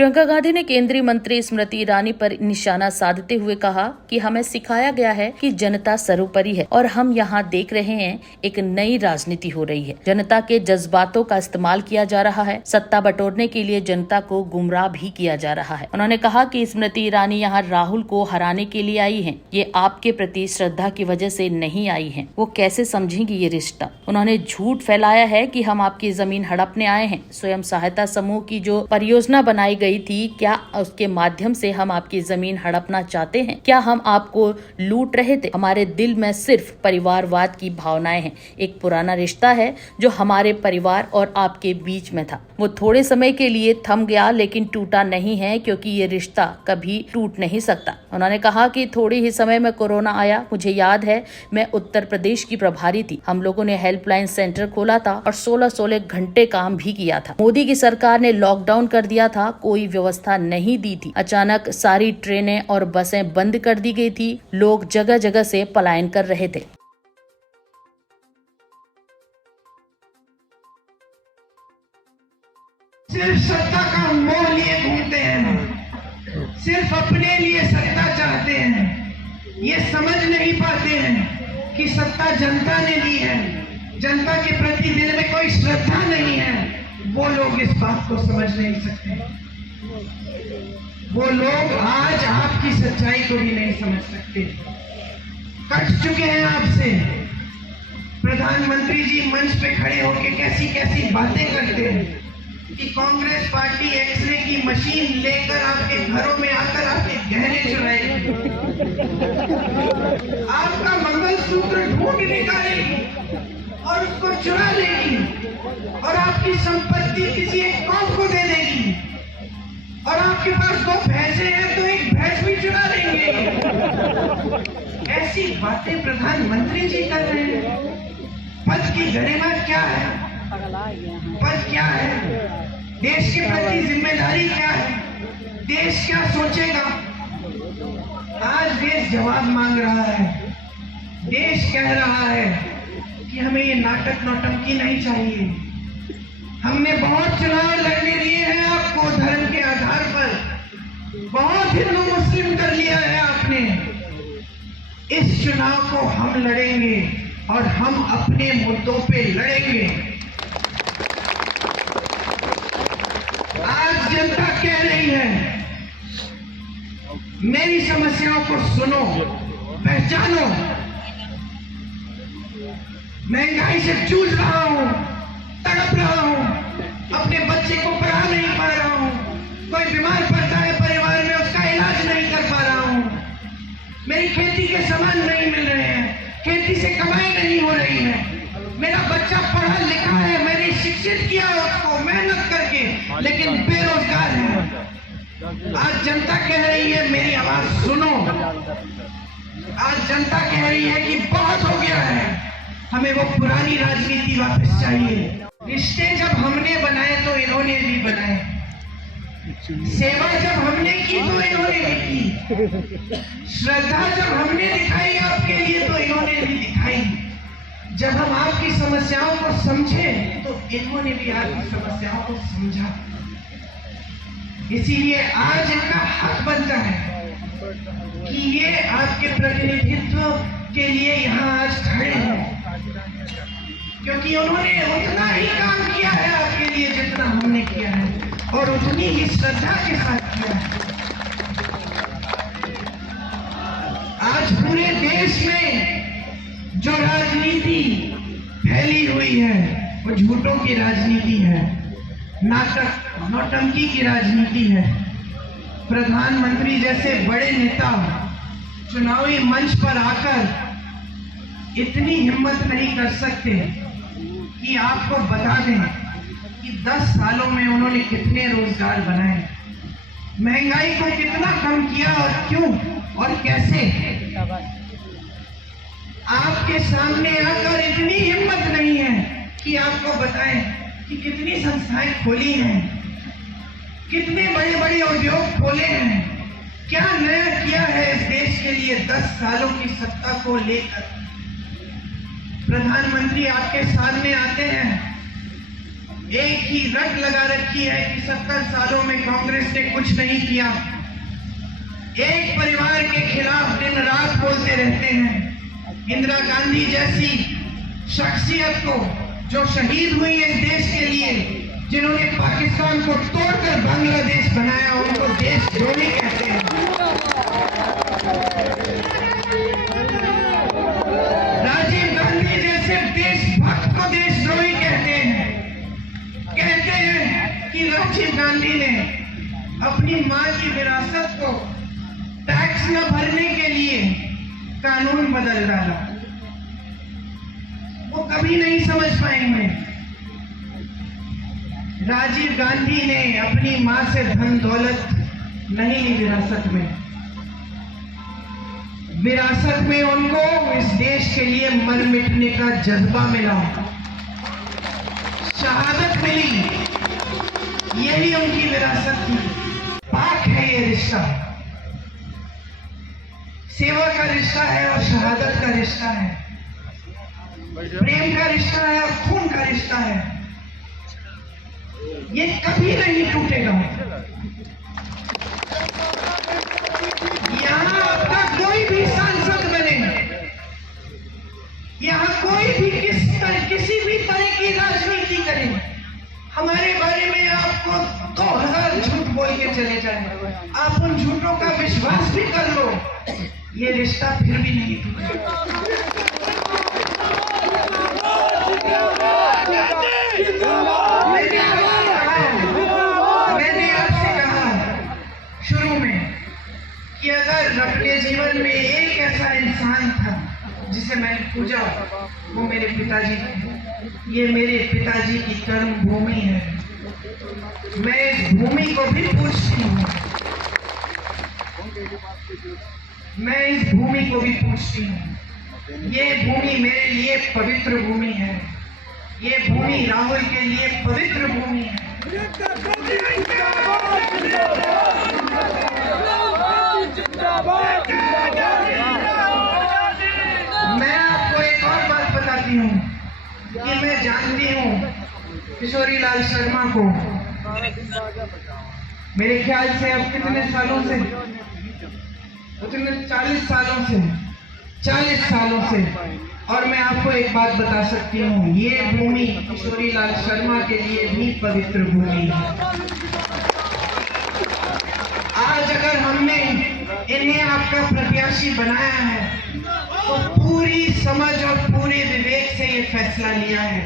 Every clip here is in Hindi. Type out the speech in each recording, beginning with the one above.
प्रियंका गांधी ने केंद्रीय मंत्री स्मृति ईरानी पर निशाना साधते हुए कहा कि हमें सिखाया गया है कि जनता सर्वोपरि है और हम यहाँ देख रहे हैं एक नई राजनीति हो रही है। जनता के जज्बातों का इस्तेमाल किया जा रहा है, सत्ता बटोरने के लिए जनता को गुमराह भी किया जा रहा है। उन्होंने कहा कि स्मृति ईरानी यहाँ राहुल को हराने के लिए आई है, ये आपके प्रति श्रद्धा की वजह से नहीं आई है। वो कैसे समझेंगी ये रिश्ता। उन्होंने झूठ फैलाया है कि हम आपकी जमीन हड़पने आए हैं। स्वयं सहायता समूह की जो परियोजना बनाई गई थी, क्या उसके माध्यम से हम आपकी जमीन हड़पना चाहते हैं? क्या हम आपको लूट रहे थे? हमारे दिल में सिर्फ परिवारवाद की भावनाएं हैं। एक पुराना रिश्ता है जो हमारे परिवार और आपके बीच में था। वो थोड़े समय के लिए थम गया लेकिन टूटा नहीं है, क्योंकि ये रिश्ता कभी टूट नहीं सकता। उन्होंने कहा कि थोड़े ही समय में कोरोना आया। मुझे याद है, मैं उत्तर प्रदेश की प्रभारी थी। हम लोगों ने हेल्पलाइन सेंटर खोला था और 16 घंटे काम भी किया था। मोदी की सरकार ने लॉकडाउन कर दिया था, कोई व्यवस्था नहीं दी थी। अचानक सारी ट्रेनें और बसें बंद कर दी गई थी। लोग जगह जगह से पलायन कर रहे थे। सिर्फ सत्ता का मोह लिए घूमते हैं, सिर्फ अपने लिए सत्ता चाहते हैं। ये समझ नहीं पाते हैं कि सत्ता जनता ने ली है, जनता के प्रति दिल में कोई श्रद्धा नहीं है। वो लोग इस बात को समझ नहीं सकते। वो लोग आज आपकी सच्चाई को भी नहीं समझ सकते। कट चुके हैं आपसे। प्रधानमंत्री जी मंच पे खड़े होकर कैसी कैसी बातें करते हैं कि कांग्रेस पार्टी एक्सरे की मशीन लेकर आपके घरों में आकर आपके गहने चुराएगी, आपका मंगलसूत्र ढूंढ निकालेगी और उसको चुरा लेगी और आपकी संपत्ति किसी एक कौम को दे देगी। और आपके पास 2 भैंसे हैं तो एक भैंस भी चुरा लेंगे। ऐसी बातें प्रधानमंत्री जी कर रहे हैं। पद की गरिमा क्या है? पद क्या है? देश के प्रति जिम्मेदारी क्या है? देश क्या सोचेगा? आज देश जवाब मांग रहा है। देश कह रहा है कि हमें ये नाटक नौटंकी नहीं चाहिए। हमने बहुत चुनाव लड़ने दिए हैं आपको धर्म के आधार पर, बहुत हिंदू मुस्लिम कर लिया है आपने। इस चुनाव को हम लड़ेंगे और हम अपने मुद्दों पे लड़ेंगे। आज जनता कह रही है, मेरी समस्याओं को सुनो, पहचानो। महंगाई से जूझ रहा हूं, तड़प रहा हूं, अपने बच्चे को पढ़ा नहीं पा रहा हूं, कोई बीमार पड़ता है परिवार में उसका इलाज नहीं कर पा रहा हूं, मेरी खेती के सामान नहीं मिल रहे हैं, खेती से कमाई नहीं हो रही है, मेरा बच्चा पढ़ा लिखा है, मैंने शिक्षित किया उसको मेहनत करके, लेकिन बेरोजगार है। आज जनता कह रही है मेरी आवाज सुनो। आज जनता कह रही है कि बहुत हो गया है, हमें वो पुरानी राजनीति वापस चाहिए। रिश्ते जब हमने बनाए तो इन्होंने भी बनाए, सेवा जब हमने की तो इन्होंने भी की, श्रद्धा जब हमने दिखाई आपके लिए तो इन्होंने भी दिखाई। जब हम आपकी समस्याओं को समझे तो इन्होंने भी आपकी समस्याओं को समझा। इसीलिए आज इनका हक बनता है कि ये आपके प्रतिनिधित्व के लिए यहाँ आज खड़े हैं, क्योंकि उन्होंने उतना ही काम किया है आपके लिए जितना हमने किया है और उतनी ही श्रद्धा के साथ किया है। आज पूरे देश में जो राजनीति फैली हुई है वो झूठों की राजनीति है, नाटक नौटंकी की राजनीति है। प्रधानमंत्री जैसे बड़े नेता चुनावी मंच पर आकर इतनी हिम्मत नहीं कर सकते कि आपको बता दें कि 10 सालों में उन्होंने कितने रोजगार बनाए, महंगाई को कितना कम किया और क्यों और कैसे। आपके सामने आकर इतनी हिम्मत नहीं है कि आपको बताएं कि कितनी संस्थाएं खोली हैं, कितने बड़े बड़े उद्योग खोले हैं, क्या नया किया है इस देश के लिए 10 सालों की सत्ता को लेकर। प्रधानमंत्री आपके सामने आते हैं एक ही रट लगा रखी है कि 70 सालों में कांग्रेस ने कुछ नहीं किया। एक परिवार के खिलाफ दिन रात बोलते रहते हैं। इंदिरा गांधी जैसी शख्सियत को, जो शहीद हुई है इस देश के लिए, जिन्होंने पाकिस्तान को तोड़कर बांग्लादेश बनाया, उनको देशद्रोही कहते हैं। राजीव गांधी जैसे देशभक्त को देशद्रोही कहते हैं। कहते हैं कि राजीव गांधी ने अपनी मां की विरासत को टैक्स न भरने के लिए कानून बदल डाला। वो कभी नहीं समझ पाएंगे। राजीव गांधी ने अपनी मां से धन दौलत नहीं ली विरासत में। विरासत में उनको इस देश के लिए मर मिटने का जज्बा मिला, शहादत मिली। यही उनकी विरासत थी। पाक है ये रिश्ता, सेवा का रिश्ता है और शहादत का रिश्ता है, प्रेम का रिश्ता है और खून का रिश्ता है। ये कभी नहीं टूटेगा। यहाँ आपका कोई भी सांसद बने, यहाँ कोई भी किसी भी तरह की राजनीति करे, हमारे बारे में आपको 2000 झूठ बोल के चले जाए, आप उन झूठों का विश्वास भी कर लो, ये रिश्ता फिर भी नहीं टूटेगा। मैंने आपसे कहा शुरू में कि अगर अपने जीवन में एक ऐसा इंसान था जिसे मैंने पूजा, वो मेरे पिताजी थे। ये मेरे पिताजी की कर्म भूमि है। मैं इस भूमि को भी पूजती हूँ। मैं इस भूमि को भी पूजती हूँ। ये भूमि मेरे लिए पवित्र भूमि है। ये भूमि राहुल के लिए पवित्र भूमि है। मैं आपको एक और बात बताती हूँ कि मैं जानती हूँ किशोरी लाल शर्मा को मेरे ख्याल से अब कितने सालों से, 40 सालों से। और मैं आपको एक बात बता सकती हूँ, ये भूमि किशोरी लाल शर्मा के लिए भी पवित्र भूमि है। आज अगर हमने इन्हें आपका प्रत्याशी बनाया है तो पूरी समझ और पूरे विवेक से ये फैसला लिया है।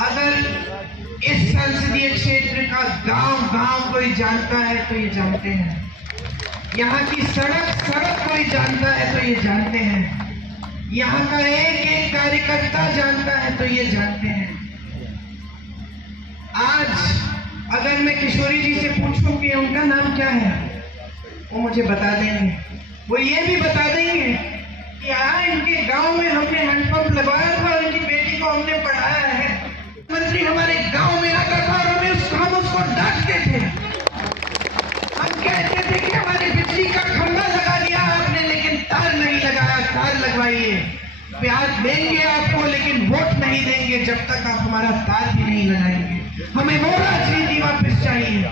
अगर इस संसदीय क्षेत्र का गांव कोई जानता है तो ये जानते हैं, यहाँ की सड़क कोई जानता है तो ये जानते हैं, यहाँ का एक कार्यकर्ता जानता है तो ये जानते हैं। आज अगर मैं किशोरी जी से पूछूं कि उनका नाम क्या है, वो मुझे बता देंगे। वो ये भी बता देंगे कि हाँ, इनके गांव में हमने हैंडपंप लगवाया था और इनकी बेटी को हमने पढ़ाया है। मंत्री हमारे गांव में आता था और हम उसको डांटते थे। हम कहते थे कि हमारे बिजली का खंभा लगा दिया आपने, लेकिन तार नहीं लगाया। तार लगवाइए, प्याज देंगे आपको, लेकिन वोट नहीं देंगे जब तक आप हमारा तार भी नहीं लगाएंगे। हमें वो राजनीति वापस चाहिए।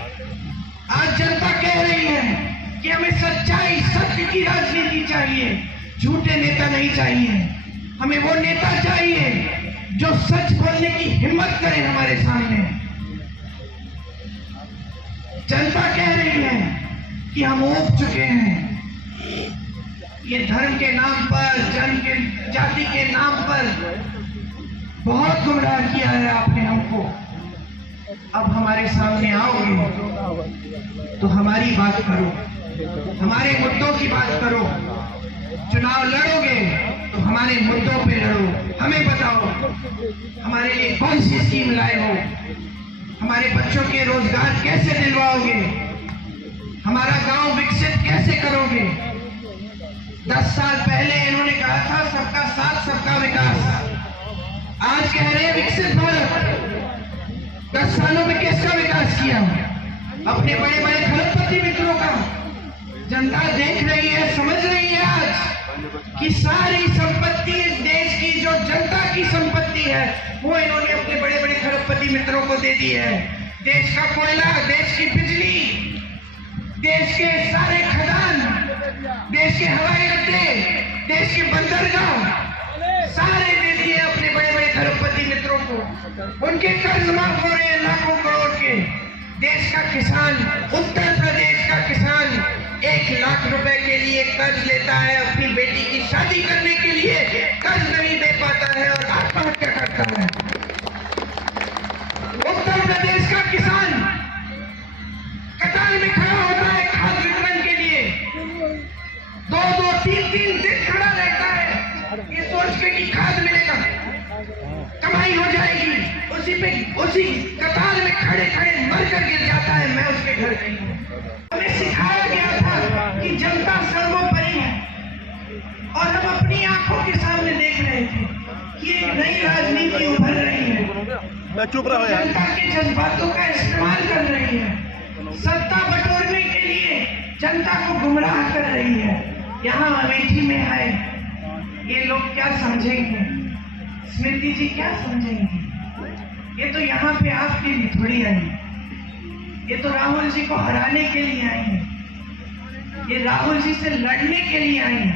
आज जनता कह रही है कि हमें सच्चाई, सत्य की राजनीति चाहिए, झूठे नेता नहीं चाहिए। हमें वो नेता चाहिए जो सच बोलने की हिम्मत करे हमारे सामने। जनता कह रही है कि हम ऊब चुके हैं। ये धर्म के नाम पर, जाति के नाम पर बहुत गुमराह किया है आपने हमको। अब हमारे सामने आओगे तो हमारी बात करो, हमारे मुद्दों की बात करो। चुनाव लड़ोगे तो हमारे मुद्दों पे लड़ो। हमें बताओ हमारे लिए कौन सी स्कीम लाए हो, हमारे बच्चों के रोजगार कैसे दिलवाओगे, हमारा गांव विकसित कैसे करोगे। 10 साल पहले इन्होंने कहा था सबका साथ सबका विकास, आज कह रहे हैं विकसित भारत। 10 सालों में किसका विकास किया? अपने बड़े बड़े खरबपति मित्रों का। जनता देख रही है, समझ रही है आज कि सारी संपत्ति इस देश की जो जनता की संपत्ति संपत्ति है वो इन्होंने अपने बड़े बड़े खरबपति मित्रों को दे दी है। देश का कोयला, देश की बिजली, देश के सारे खदान, देश के हवाई अड्डे, देश के बंदरगाह सारे दे दिए अपने बड़े बड़े खरबपति मित्रों को। उनके कर्ज माफ हो रहे हैं लाखों करोड़ के। देश का किसान, उत्तर प्रदेश का किसान 1 लाख रुपए के लिए कर्ज लेता है, अपनी बेटी की शादी करने के लिए कर्ज नहीं दे पाता है और आत्महत्या करता है। उत्तर प्रदेश का किसान कतार में खड़ा होता है खाद वितरण के लिए, 2-2, 3-3 दिन खड़ा रहता है ये सोच के कि खाद मिलेगा, कमाई हो जाएगी। उसी कतार में खड़े खड़े मर कर गिर जाता है। मैं उसके घर गई हूँ। हमें सिखाया गया था कि जनता सर्वोपरि है और हम अपनी आंखों के सामने देख रहे थे कि एक नई राजनीति उभर रही है। चुप रहो यार। जनता के जज्बातों का इस्तेमाल कर रही है, सत्ता बटोरने के लिए जनता को गुमराह कर रही है। यहाँ अमेठी में है, ये लोग क्या समझेंगे? स्मृति जी क्या समझेंगे? ये तो यहाँ पे आपके लिए थोड़ी आई, ये तो राहुल जी को हराने के लिए आई है, ये राहुल जी से लड़ने के लिए आई है,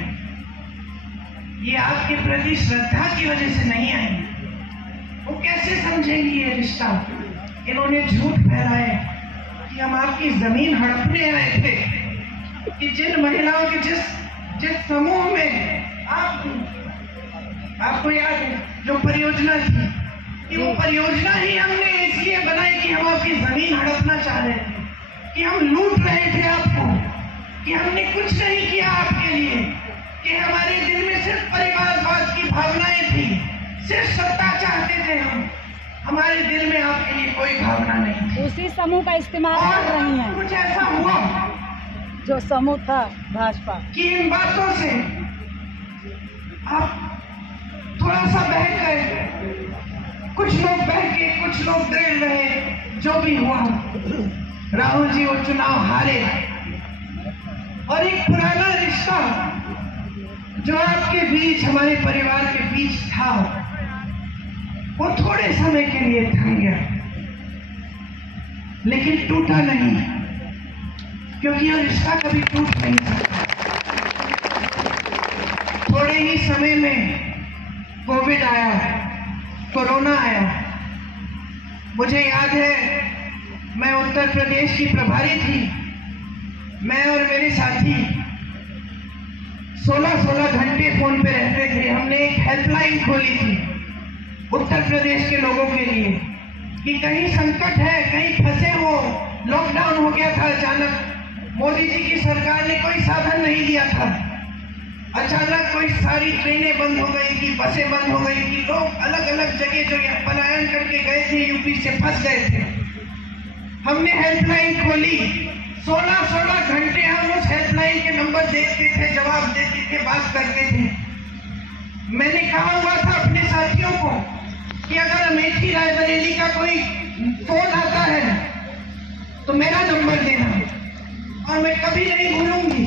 ये आपके प्रति श्रद्धा की वजह से नहीं आई। वो कैसे समझेंगी ये रिश्ता? इन्होंने झूठ फैलाए कि हम आपकी जमीन हड़पने आए थे, कि जिन महिलाओं के जिस समूह में आपको याद है जो परियोजना थी, कि वो परियोजना ही हमने इसलिए बनाई कि हम आपकी जमीन हड़पना चाह रहे थे, कि हम लूट रहे थे आपको, कि हमने कुछ नहीं किया आपके लिए, कि हमारे दिल में सिर्फ परिवारवाद की भावनाएं थी, सिर्फ सत्ता चाहते थे हम, हमारे दिल में आपके लिए कोई भावना नहीं थी। उसी समूह का इस्तेमाल कर रही हैं। कुछ ऐसा हुआ जो समूह था भाजपा कि इन बातों से आप थोड़ा सा बहक गए, कुछ लोग बहके, कुछ लोग दृढ़ रहे। जो भी हुआ, राहुल जी वो चुनाव हारे और एक पुराना रिश्ता जो आपके बीच, हमारे परिवार के बीच था, वो थोड़े समय के लिए थम गया, लेकिन टूटा नहीं, क्योंकि ये रिश्ता कभी टूट नहीं सकता। थोड़े ही समय में कोविड आया, कोरोना आया। मुझे याद है मैं उत्तर प्रदेश की प्रभारी थी, मैं और मेरे साथी 16-16 घंटे फोन पे रहते थे। हमने एक हेल्पलाइन खोली थी उत्तर प्रदेश के लोगों के लिए कि कहीं संकट है, कहीं फंसे हो, लॉकडाउन हो गया था अचानक, मोदी जी की सरकार ने कोई साधन नहीं दिया था, अचानक कोई सारी ट्रेनें बंद हो गई थी, बसें बंद हो गई थी, लोग अलग अलग जगह जो पलायन करके गए थे, यूपी से फंस गए थे। हमने हेल्पलाइन खोली, 16-16 घंटे हम उस हेल्पलाइन के नंबर देखते थे, जवाब देते थे, बात करते थे। मैंने कहा हुआ था अपने साथियों को कि अगर अमेठी रायबरेली का कोई फोन आता है तो मेरा नंबर देना, और मैं कभी नहीं भूलूंगी।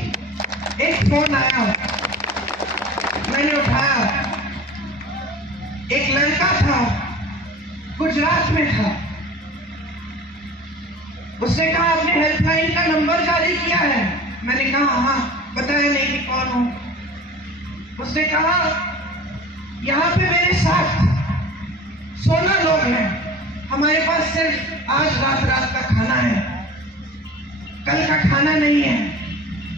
एक फोन आया, मैंने उठाया, एक लड़का था, गुजरात में था। उसने कहा आपने हेल्पलाइन का नंबर जारी किया है? मैंने कहा हाँ, बताया नहीं कि कौन हो। उसने कहा यहाँ पे मेरे साथ 16 लोग हैं, हमारे पास सिर्फ आज रात का खाना है, कल का खाना नहीं है,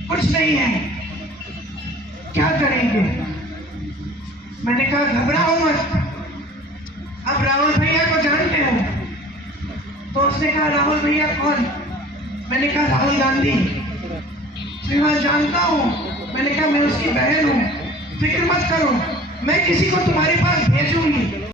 कुछ नहीं है, क्या करेंगे? मैंने कहा घबराओ मत, अब राहुल भैया को जानते हो? तो उसने कहा राहुल भैया कौन? मैंने कहा राहुल गांधी। हाँ जानता हूँ। मैंने कहा मैं उसकी बहन हूँ, फिक्र मत करो, मैं किसी को तुम्हारे पास भेजूंगी।